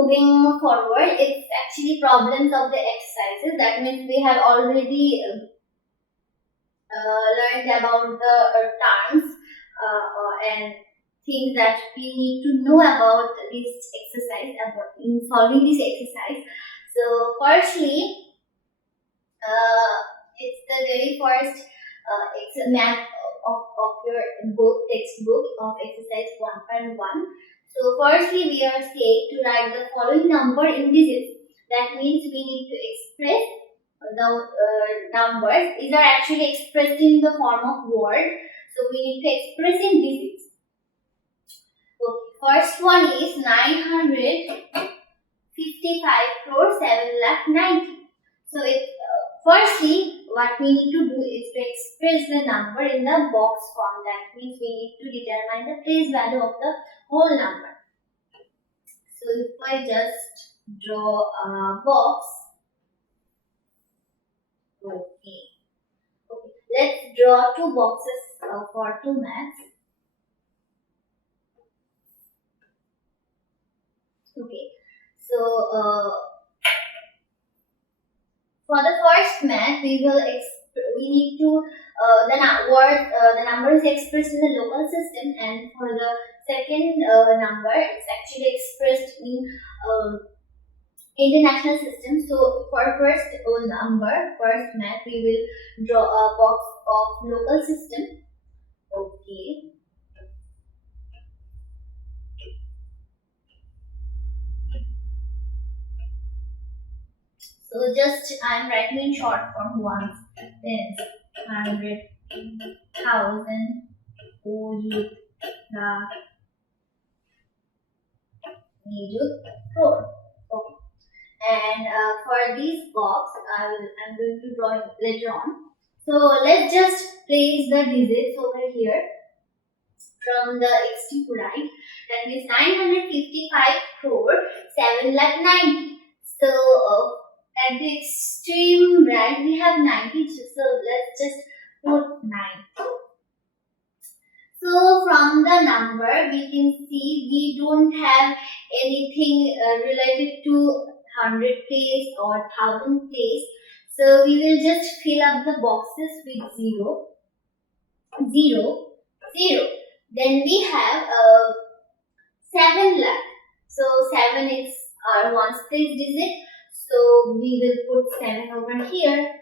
moving forward, it's actually problems of the exercises. That means we have already learned about the terms and things that we need to know about this exercise, about in solving this exercise. So firstly, it's the very first it's a map of your book textbook of exercise 1.1. So firstly we are saying to write the following number in digits. That means we need to express the numbers. These are actually expressed in the form of word. So we need to express in digits. Okay, first one is 955 crore 7 lakh 90. So it firstly what we need to do is to express the number in the box form. That means we need to determine the place value of the whole number. So if I just draw a box, okay, let's draw two boxes for two maths. Okay, so for the first math, we need to the number is expressed in the local system, and for the second number, it's actually expressed in international system. So for first math, we will draw a box of local system. Okay. So just I am writing in short form: ones, tens, 100, 1000, ojut, lakh, nijut, crore. Okay. And for this box, I'm going to draw it later on. So let's just place the digits over here from the extreme right. That means 955 crore 7 lakh 90. So at the extreme right we have 90. So let's just put 9. So from the number we can see we don't have anything related to 100 place or 1000 place. So we will just fill up the boxes with 0, 0, 0. Then we have 7 lakh. So 7 is our ones place digit. So we will put 7 over here.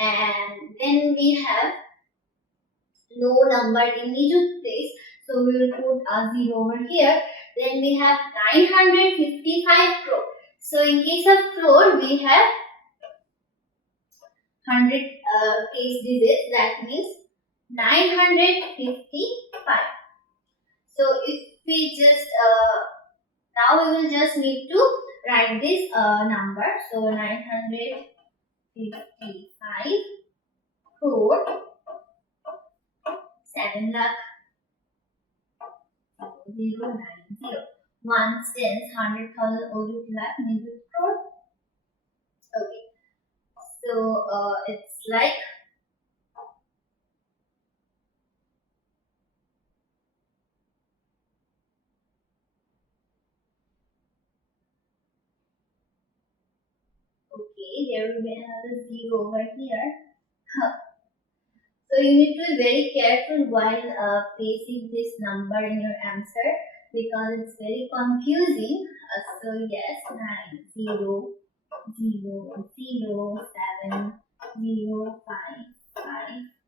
And then we have no number in nijut place. So we will put a 0 over here. Then we have 955 crore. So in case of crore, we have 100 place digits. That means 955. So if we just now we will just need to write this number. So 955 crore 7 lakh 090. Ones, tens, 100,000, ojut, lakh, nijut, crore. Okay. So it's like okay, there will be another 0 over here. So you need to be very careful while placing this number in your answer because it's very confusing. So yes, 9, 0, 0, 0, 7, 0, 5, 5,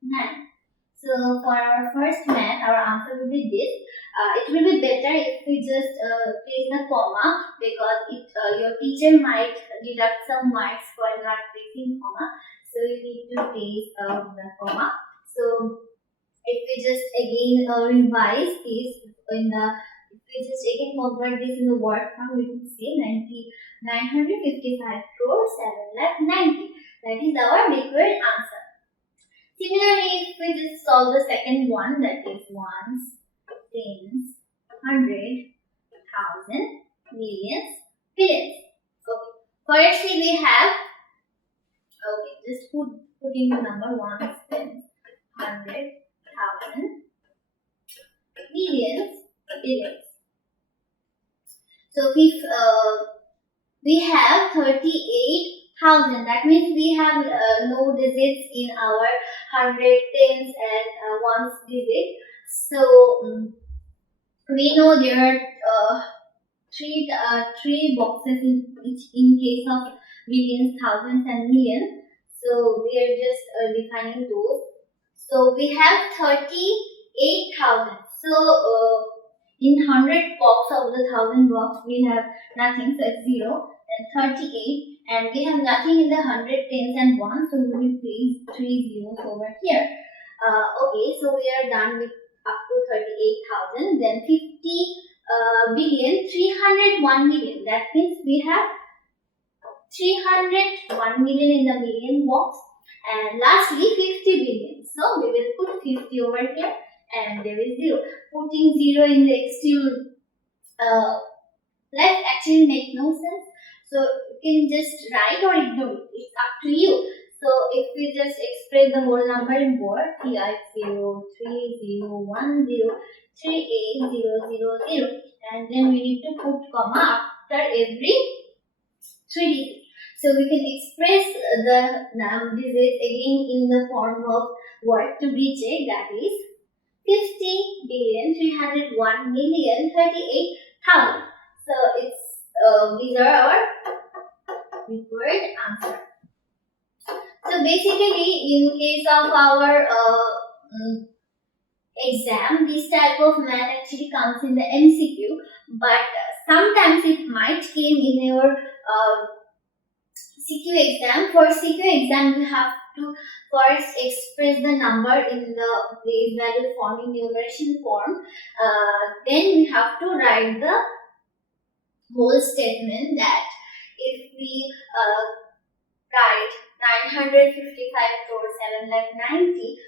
9. So for our first math, our answer will be this. It will be better if we just place the comma because your teacher might deduct some marks for not placing comma. So you need to place the comma. So if we just again revise this in the, if we just again convert this in the word form, we can say 955 crore 7 lakh 90. That is our required answer. Similarly, if we just solve the second one, that is ones, tens, 100, 1000, millions, billions. Okay. Firstly, we have, okay, just putting the number ones, tens, 100, 1000, millions, billions. So if we have 38,000. That means we have no digits in our hundred, tens, and ones digit. So we know there are three boxes in case of billions, thousands, and millions. So we are just defining those. So we have 38,000. So in 100 box of the 1000 box we have nothing, so it's 0 and 38, and we have nothing in the 100 tens and 1, so we will place 3 zeros over here. Okay, so we are done with up to 38,000. Then 50 billion, 301 million. That means we have 301 million in the million box. And lastly 50 billion. So we will put 50 over here and there is 0. Putting 0 in the extreme left actually makes no sense. So you can just write or ignore it. It's up to you. So if we just express the whole number in words, here it's 0, 3, 0, 1, 0, 3, 8, 0, 0, 0. And then we need to put comma after every 3 digits. So we can express the digits again in the form of word to be checked, that is 50 billion 301 million 38,000. So it's these are our required answer. So basically, in case of our exam, this type of math actually comes in the MCQ, but sometimes it might came in your CQ exam. For CQ exam, you have to first express the number in the place value form, in numeration form. Then we have to write the whole statement that if we write 955 crore 790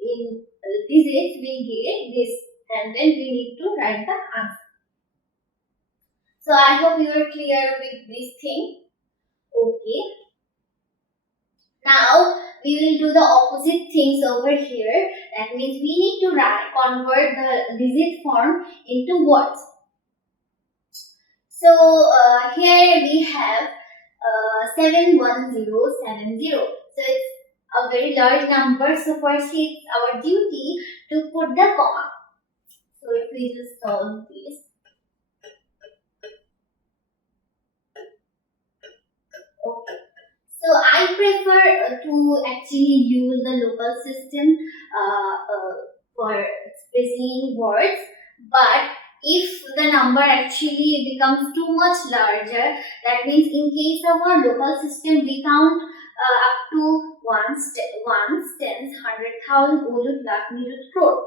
in digits, we get this, and then we need to write the answer. So I hope you are clear with this thing. Okay. Now we will do the opposite things over here. That means we need to convert the digit form into words. So here we have 71070. So it's a very large number. So first it's our duty to put the comma. So if we just solve this. Okay. So I prefer to actually use the local system for expressing words, but if the number actually becomes too much larger, that means in case of our local system we count up to ones, tens, 100,000, odut, lakh, nirut, crore.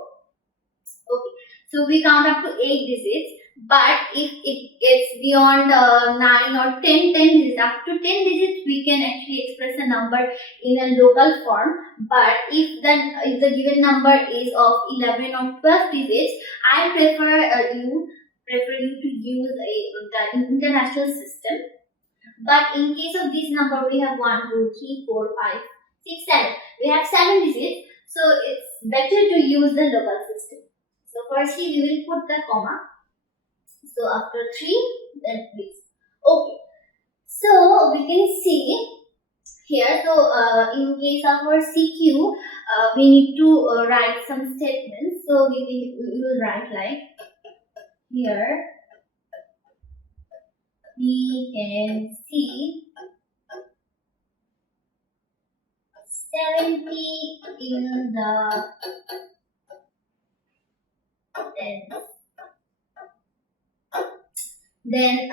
Okay, so we count up to 8 digits. But if it gets beyond 9 or 10 digits, up to 10 digits, we can actually express a number in a local form. But if the given number is of 11 or 12 digits, I prefer you to use the international system. But in case of this number, we have 1, 2, 3, 4, 5, 6, 7. We have 7 digits, so it's better to use the local system. So firstly, we will put the comma. So after 3, then please. Okay. So we can see here. So in case of our CQ, we need to write some statements. So we will write like here. We can see 70 in the tens. Then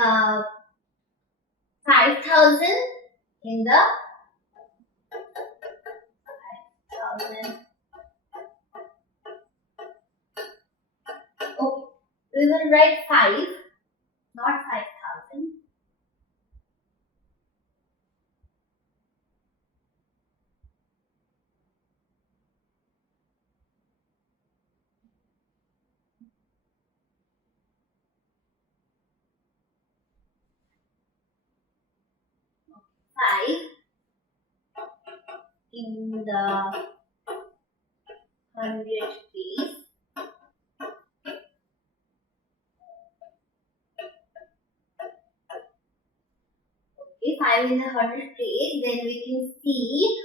5,000 in the 5,000. Okay, we will write 5, not 5,000. In the 100 place. 5 in the 100 place, then we can see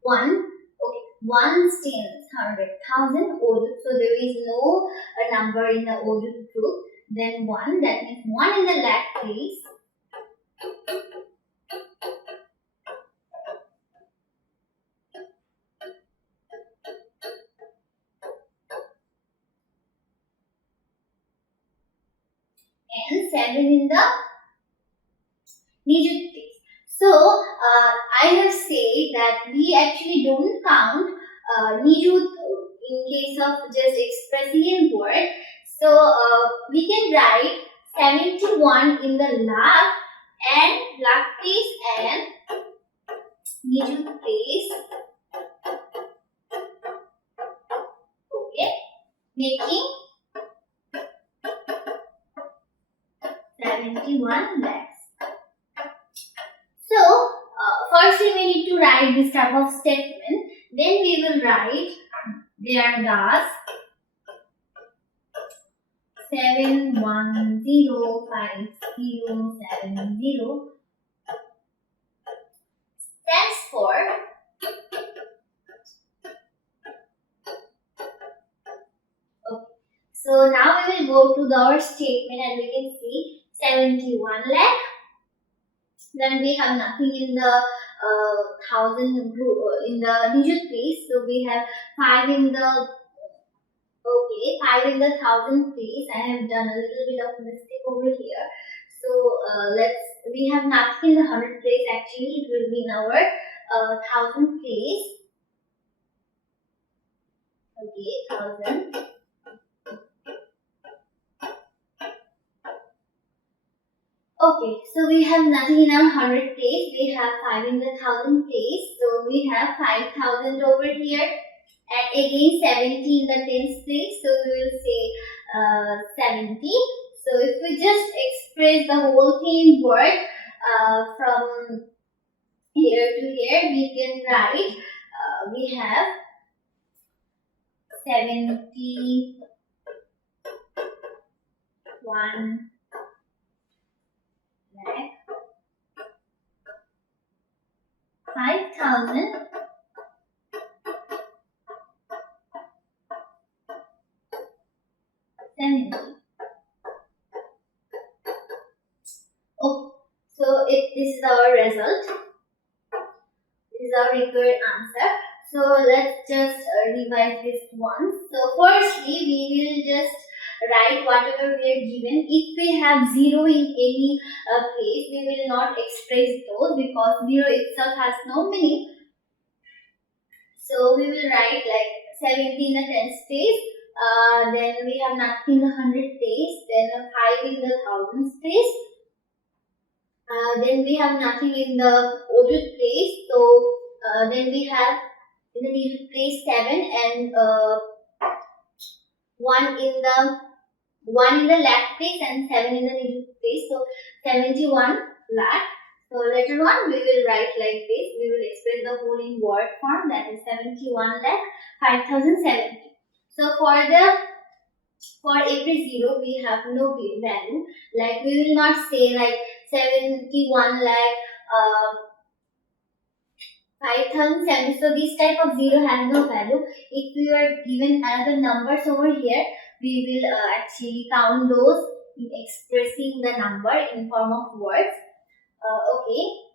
1. Okay, 1 stands 100,000 OU. So there is no number in the OU group. Then 1, that means 1 in the lakh place. And 7 in the Nisho place. So I have said that we actually don't count Nisho in case of just expressing in word. So we can write 71 in the lakh place and Nisho place. Okay, making 71 lakhs. So firstly we need to write this type of statement. Then we will write their gas 7105070 stands for So now we will go to our statement and we can see 71 lakh. Then we have nothing in the thousand group in the digit place. So we have 5 in the 5 in the thousand place. I have done a little bit of mistake over here. So we have nothing in the 100 place. Actually, it will be in our thousand place. Okay, 1000. Okay, so we have nothing in our 100 place. We have 5 in the 1000 place. So we have 5000 over here. And again 70 in the tens place. So we will say 70. So if we just express the whole thing in word from here to here, we can write we have 71 lakh 5000 70. Okay, so this is our result. This is our required answer. So let's just revise this once. So firstly, we will just write whatever we are given. If we have 0 in any place, we will not express those because 0 itself has no meaning. So we will write like 70 in the tens place. Then we have nothing in the 100 place. Then 5 in the thousands place. Then we have nothing in the OU place. So then we have in the digit place 7 and 1 in the lakh place and 7 in the digit place. So 71 lakh. So later on we will write like this. We will express the whole in word form, that is 71 lakh 5070. So for every 0 we have no value. Like we will not say like 71 lakh 5070. So this type of 0 has no value. If we are given another numbers over here, we will actually count those in expressing the number in form of words. Okay.